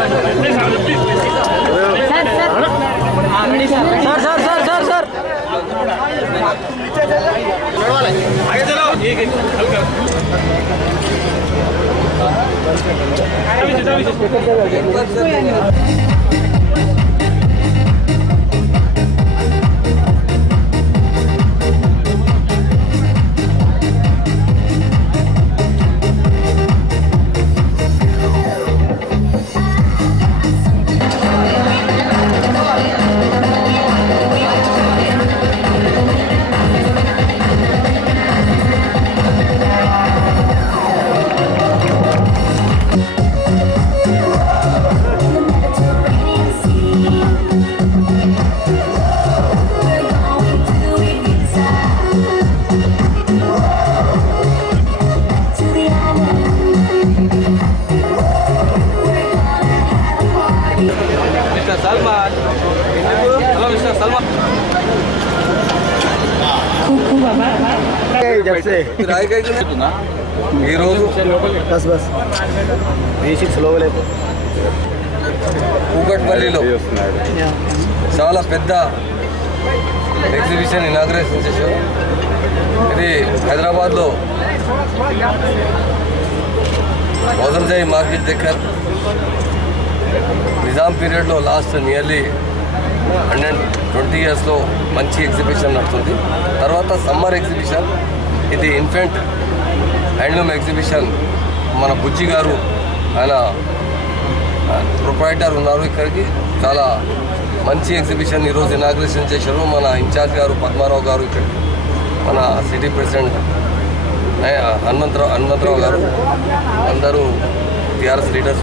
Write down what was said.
Sir sir sir. Sir sir आगे चलो एक एक हल्का ఈరోజు బస్ బస్ బీ సిక్స్ లోపల కూకట్పల్లిలో చాలా పెద్ద ఎగ్జిబిషన్ ఇనాగ్రేషన్ చేశారు ఇది హైదరాబాద్లో మోదర్జాయి మార్కెట్ దగ్గర నిజాం పీరియడ్లో లాస్ట్ నియర్లీ హండ్రెడ్ ట్వంటీ ఇయర్స్లో మంచి ఎగ్జిబిషన్ నడుస్తుంది తర్వాత సమ్మర్ ఎగ్జిబిషన్ ఇది ఇన్ఫెంట్ హ్యాండ్లూమ్ ఎగ్జిబిషన్. మన బుజ్జి గారు ఆయన ప్రొపరైటర్ ఉన్నారు ఇక్కడికి. చాలా మంచి ఎగ్జిబిషన్ ఈరోజు ఇనాగ్రేషన్ చేశారు. మన ఇన్ఛార్జ్ గారు పద్మారావు గారు ఇక్కడికి. మన సిటీ ప్రెసిడెంట్ హనుమంతరావు హనుమంతరావు గారు. అందరూ టీఆర్ఎస్ లీడర్స్.